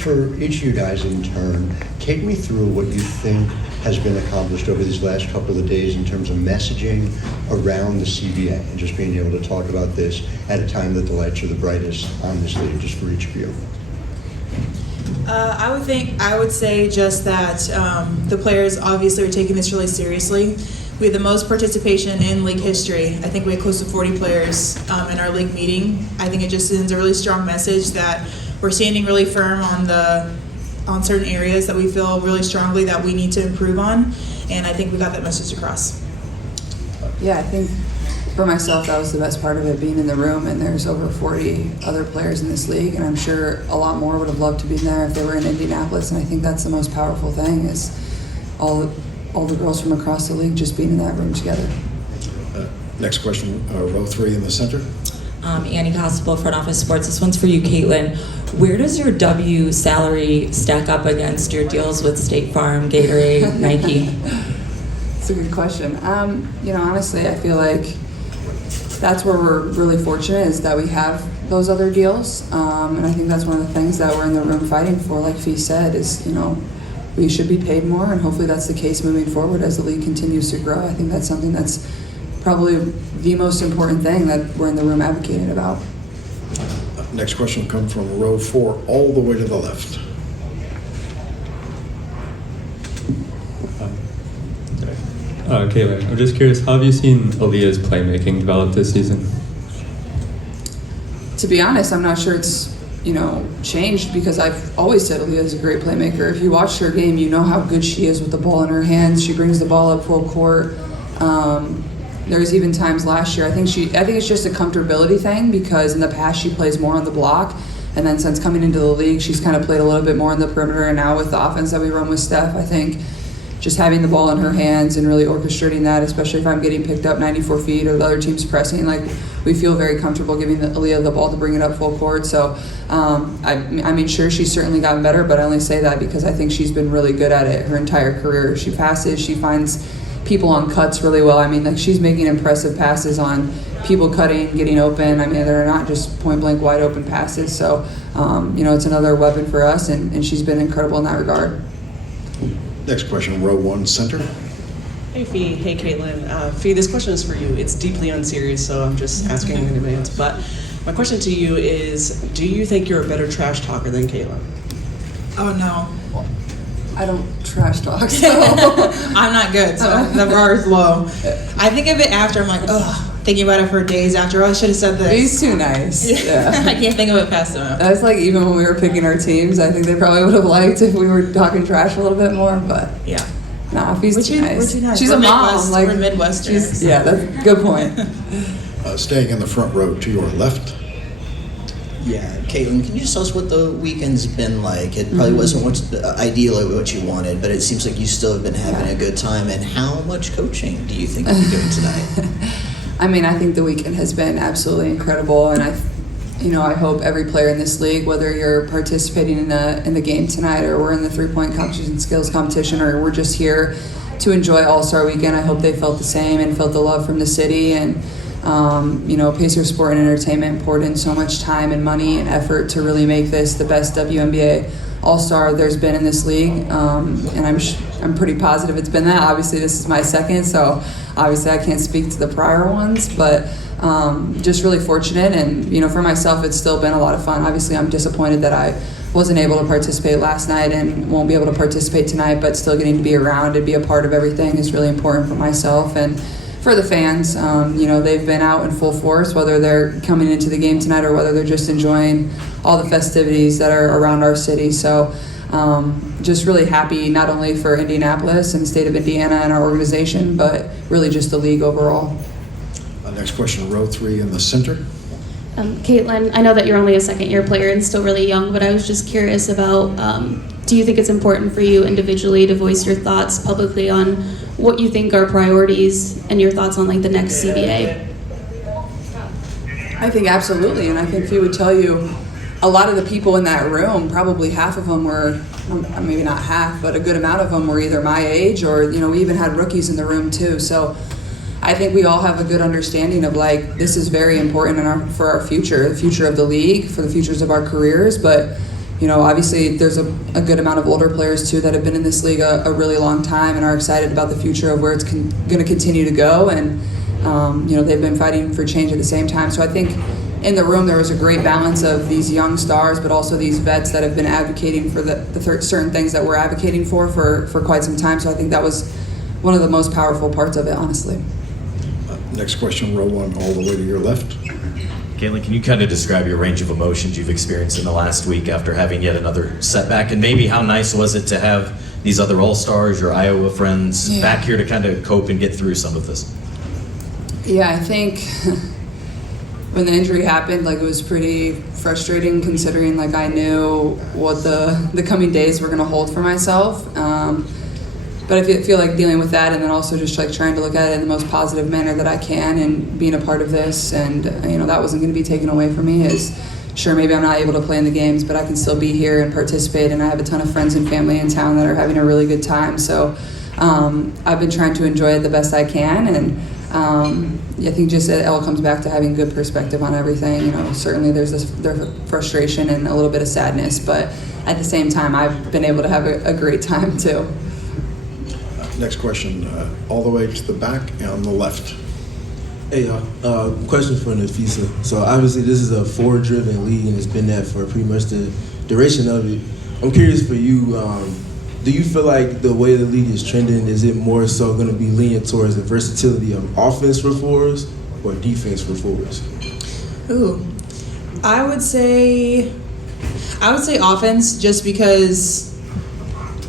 for each of you guys in turn, take me through what you think has been accomplished over these last couple of days in terms of messaging around the CBA and just being able to talk about this at a time that the lights are the brightest on this league, just for each of you. I would say just that the players obviously are taking this really seriously. We had the most participation in league history. I think we had close to 40 players in our league meeting. I think it just sends a really strong message that we're standing really firm on certain areas that we feel really strongly that we need to improve on, and I think we got that message across. Yeah, I think for myself that was the best part of it, being in the room, and there's over 40 other players in this league, and I'm sure a lot more would have loved to be there if they were in Indianapolis, and I think that's the most powerful thing is all the girls from across the league just being in that room together. Next question, row 3 in the center. Annie Constable, Front Office Sports. This one's for you, Caitlin. Where does your W salary stack up against your deals with State Farm, Gatorade, Nike? That's a good question. Honestly, I feel like that's where we're really fortunate is that we have those other deals. And I think that's one of the things that we're in the room fighting for, like Fee said, is, we should be paid more, and hopefully that's the case moving forward as the league continues to grow. I think that's something that's probably the most important thing that we're in the room advocating about. Next question will come from row 4 all the way to the left. Caitlin, I'm just curious, how have you seen Aaliyah's playmaking develop this season? To be honest, I'm not sure it's changed, because I've always said Aaliyah is a great playmaker. If you watch her game, you know how good she is with the ball in her hands. She brings the ball up full court. There's even times last year, I think it's just a comfortability thing, because in the past she plays more on the block, and then since coming into the league, she's kind of played a little bit more on the perimeter, and now with the offense that we run with Steph, I think just having the ball in her hands and really orchestrating that, especially if I'm getting picked up 94 feet or the other team's pressing, we feel very comfortable giving Aaliyah the ball to bring it up full court. So, sure, she's certainly gotten better, but I only say that because I think she's been really good at it her entire career. She passes, she finds people on cuts really well. She's making impressive passes on people cutting, getting open. They're not just point blank wide open passes. So, it's another weapon for us, and she's been incredible in that regard. Next question, row 1 center. Hey Fee, hey Caitlin. Fee, this question is for you. It's deeply unserious, so I'm just asking in advance. But my question to you is, do you think you're a better trash talker than Caitlin? Oh no. I don't trash talk, so I'm not good, so the bar is low. I think of it after, I'm like, thinking about it for days after. I should have said this. He's too nice. Yeah. I can't think of it fast enough. That's even when we were picking our teams, I think they probably would have liked if we were talking trash a little bit more, but yeah. Nah, Fee's too nice. We're too nice. She's we're a mom. We're Midwestern. Yeah, that's a good point. Staying in the front row to your left. Yeah, Caitlin, can you just tell us what the weekend's been like? It probably wasn't ideally what you wanted, but it seems like you still have been having a good time. And how much coaching do you think you're doing tonight? I think the weekend has been absolutely incredible, and I hope every player in this league, whether you're participating in the game tonight, or we're in the 3-point competition skills competition, or we're just here to enjoy All-Star Weekend, I hope they felt the same and felt the love from the city. And Pacer Sport and Entertainment poured in so much time and money and effort to really make this the best WNBA All-Star there's been in this league, and I'm pretty positive it's been that. Obviously, this is my second, so obviously I can't speak to the prior ones, but just really fortunate. And for myself, it's still been a lot of fun. Obviously, I'm disappointed that I wasn't able to participate last night and won't be able to participate tonight, but still getting to be around and be a part of everything is really important for myself and for the fans. They've been out in full force, whether they're coming into the game tonight or whether they're just enjoying all the festivities that are around our city. So just really happy, not only for Indianapolis and the state of Indiana and our organization, but really just the league overall. Next question, row 3 in the center. Caitlin, I know that you're only a second-year player and still really young, but I was just curious about, do you think it's important for you individually to voice your thoughts publicly on what you think are priorities and your thoughts on the next CBA? I think absolutely, and I think Fee would tell you a lot of the people in that room, probably half of them were, maybe not half, but a good amount of them were either my age or, we even had rookies in the room too. So I think we all have a good understanding of this is very important for our future, the future of the league, for the futures of our careers. But, obviously there's a good amount of older players too that have been in this league a really long time and are excited about the future of where it's going to continue to go. And, they've been fighting for change at the same time. So I think in the room there was a great balance of these young stars, but also these vets that have been advocating for the certain things that we're advocating for quite some time. So I think that was one of the most powerful parts of it, honestly. Next question, row one, all the way to your left. Caitlin, can you kind of describe your range of emotions you've experienced in the last week after having yet another setback? And maybe how nice was it to have these other All-Stars, your Iowa friends, back here to kind of cope and get through some of this? Yeah, I think when the injury happened, it was pretty frustrating considering I knew what the coming days were going to hold for myself. But I feel like dealing with that and then also just trying to look at it in the most positive manner that I can and being a part of this, and that wasn't going to be taken away from me. Is sure, maybe I'm not able to play in the games, but I can still be here and participate, and I have a ton of friends and family in town that are having a really good time. So I've been trying to enjoy it the best I can, and I think just it all comes back to having good perspective on everything. Certainly there's frustration and a little bit of sadness, but at the same time I've been able to have a great time too. Next question, all the way to the back and on the left. Hey, question for Napheesa. So obviously this is a forward-driven league and it's been that for pretty much the duration of it. I'm curious for you, do you feel like the way the league is trending, is it more so going to be leaning towards the versatility of offense for forwards or defense for forwards? Ooh, I would say offense, just because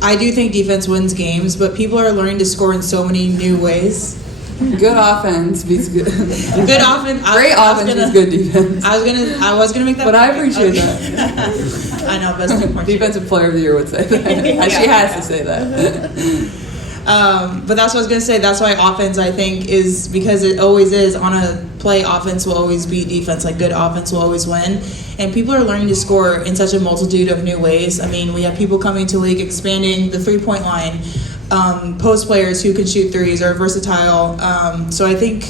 I do think defense wins games, but people are learning to score in so many new ways. Good offense beats good. Good offense. Great offense beats good defense. I was gonna make that. But point. I appreciate that. I know, best point. Defensive player of the year would say that. She has to say that. But that's what I was gonna say. That's why offense, I think, is because it always is on a play. Offense will always beat defense. Good offense will always win. And people are learning to score in such a multitude of new ways. I mean, we have people coming to league expanding the 3-point line. Post players who can shoot threes are versatile. So I think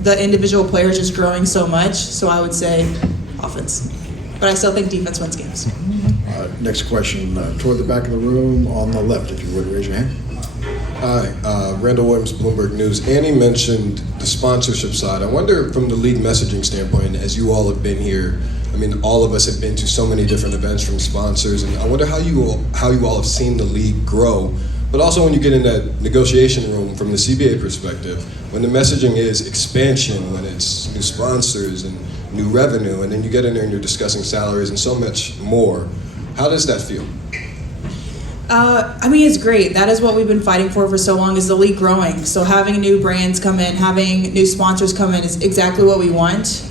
the individual players just growing so much. So I would say offense. But I still think defense wins games. Next question, toward the back of the room on the left, if you would raise your hand. Hi, Randall Williams, Bloomberg News. Annie mentioned the sponsorship side. I wonder, from the league messaging standpoint, as you all have been here, I mean, all of us have been to so many different events from sponsors, and I wonder how you all have seen the league grow. But also when you get in that negotiation room from the CBA perspective, when the messaging is expansion, when it's new sponsors and new revenue, and then you get in there and you're discussing salaries and so much more, how does that feel? I mean, it's great. That is what we've been fighting for so long, is the league growing. So having new brands come in, having new sponsors come in is exactly what we want.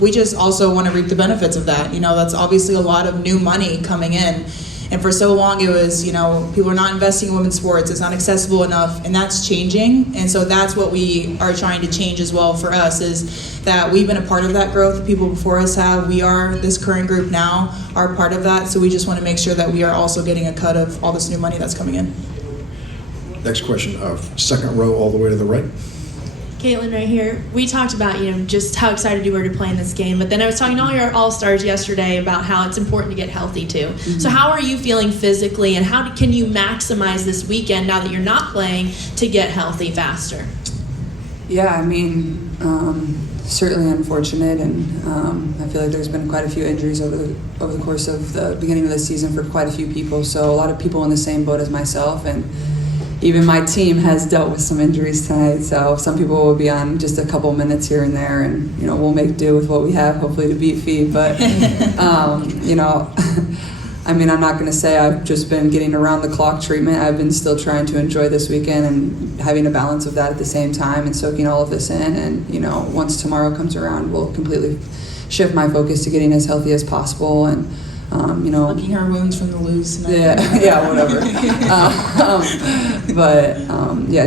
We just also want to reap the benefits of that. That's obviously a lot of new money coming in. And for so long it was, people are not investing in women's sports, it's not accessible enough, and that's changing. And so that's what we are trying to change as well for us, is that we've been a part of that growth. The people before us have. We are, this current group now, are part of that. So we just want to make sure that we are also getting a cut of all this new money that's coming in. Next question, second row all the way to the right. Caitlin, right here. We talked about, just how excited you were to play in this game, but then I was talking to all your All-Stars yesterday about how it's important to get healthy too. Mm-hmm. So how are you feeling physically, and how can you maximize this weekend now that you're not playing to get healthy faster? Yeah, I mean, certainly unfortunate, and I feel like there's been quite a few injuries over the course of the beginning of the season for quite a few people. So a lot of people in the same boat as myself, and even my team has dealt with some injuries tonight, so some people will be on just a couple minutes here and there, and we'll make do with what we have, hopefully to beat Fee. But I mean, I'm not going to say I've just been getting around the clock treatment. I've been still trying to enjoy this weekend and having a balance of that at the same time and soaking all of this in. And once tomorrow comes around, we'll completely shift my focus to getting as healthy as possible. And licking her wounds from the lose tonight. Yeah, whatever.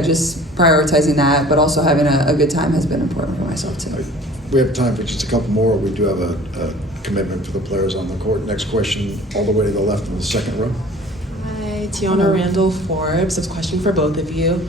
Just prioritizing that, but also having a good time has been important for myself too. We have time for just a couple more. We do have a commitment for the players on the court. Next question, all the way to the left in the second row. Hi, Tiana Randall Forbes. This question for both of you.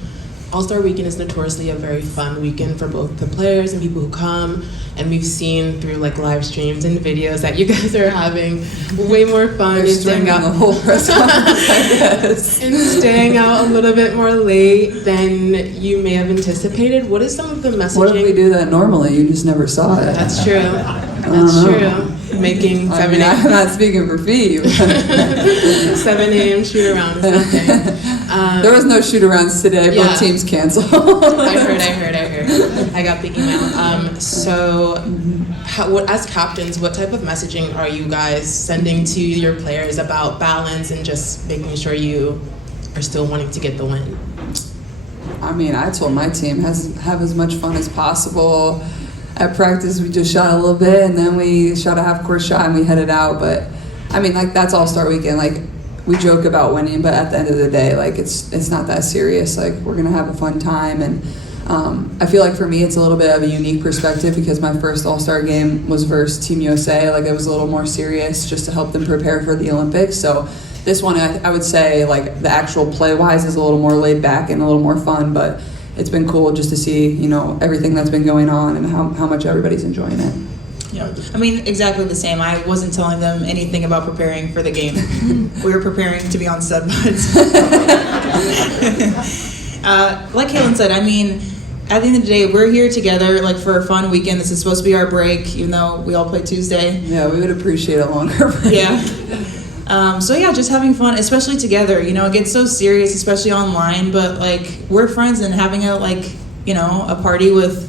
All-Star Weekend is notoriously a very fun weekend for both the players and people who come. And we've seen through like live streams and videos that you guys are having way more fun and staying out the whole press conference, I guess. and staying out a little bit more late than you may have anticipated. What is some of the messaging? What if we do that normally? You just never saw it. That's true. That's true. Making 7 a.m. I'm not speaking for Fee. 7 a.m. shoot around or something. There was no shoot arounds today. Yeah. Both teams canceled. I heard. I got the email. So, as captains, what type of messaging are you guys sending to your players about balance and just making sure you are still wanting to get the win? I mean, I told my team have as much fun as possible. At practice, we just shot a little bit, and then we shot a half-court shot, and we headed out. But I mean, like, that's All-Star Weekend. Like, we joke about winning, but at the end of the day, like, it's not that serious. Like, we're gonna have a fun time, and I feel like for me, it's a little bit of a unique perspective because my first All-Star game was versus Team USA. Like, it was a little more serious, just to help them prepare for the Olympics. So this one, I would say, like, the actual play-wise is a little more laid back and a little more fun, but it's been cool just to see, you know, everything that's been going on and how much everybody's enjoying it. Yeah, I mean, exactly the same. I wasn't telling them anything about preparing for the game. We were preparing to be on stud buds. Like Caitlin said, I mean, at the end of the day, we're here together, like, for a fun weekend. This is supposed to be our break, even though we all play Tuesday. Yeah, we would appreciate a longer break. Yeah. So yeah, just having fun, especially together. You know, it gets so serious, especially online, but like, we're friends, and having a, like, you know, a party with,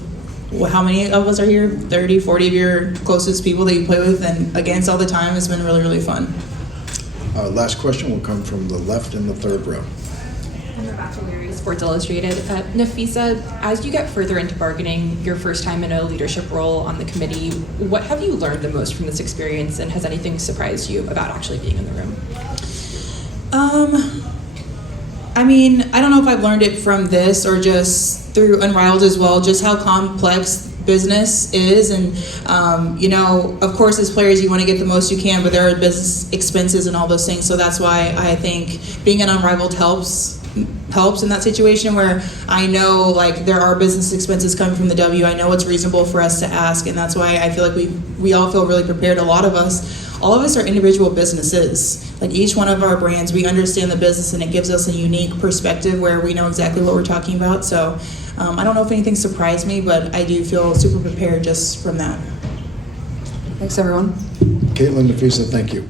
how many of us are here? 30, 40 of your closest people that you play with and against all the time has been really, really fun. Last question will come from the left in the third row. Sports Illustrated. Napheesa, as you get further into bargaining, your first time in a leadership role on the committee, what have you learned the most from this experience, and has anything surprised you about actually being in the room? I mean, I don't know if I've learned it from this or just through Unrivaled as well, just how complex business is. And, you know, of course, as players, you want to get the most you can, but there are business expenses and all those things. So that's why I think being an Unrivaled helps in that situation, where I know, like, there are business expenses coming from the W. I know it's reasonable for us to ask, and that's why I feel like we all feel really prepared. All of us are individual businesses. Like, each one of our brands, we understand the business, and it gives us a unique perspective where we know exactly what we're talking about. So I don't know if anything surprised me, but I do feel super prepared just from that. Thanks, everyone. Caitlin, Napheesa, thank you.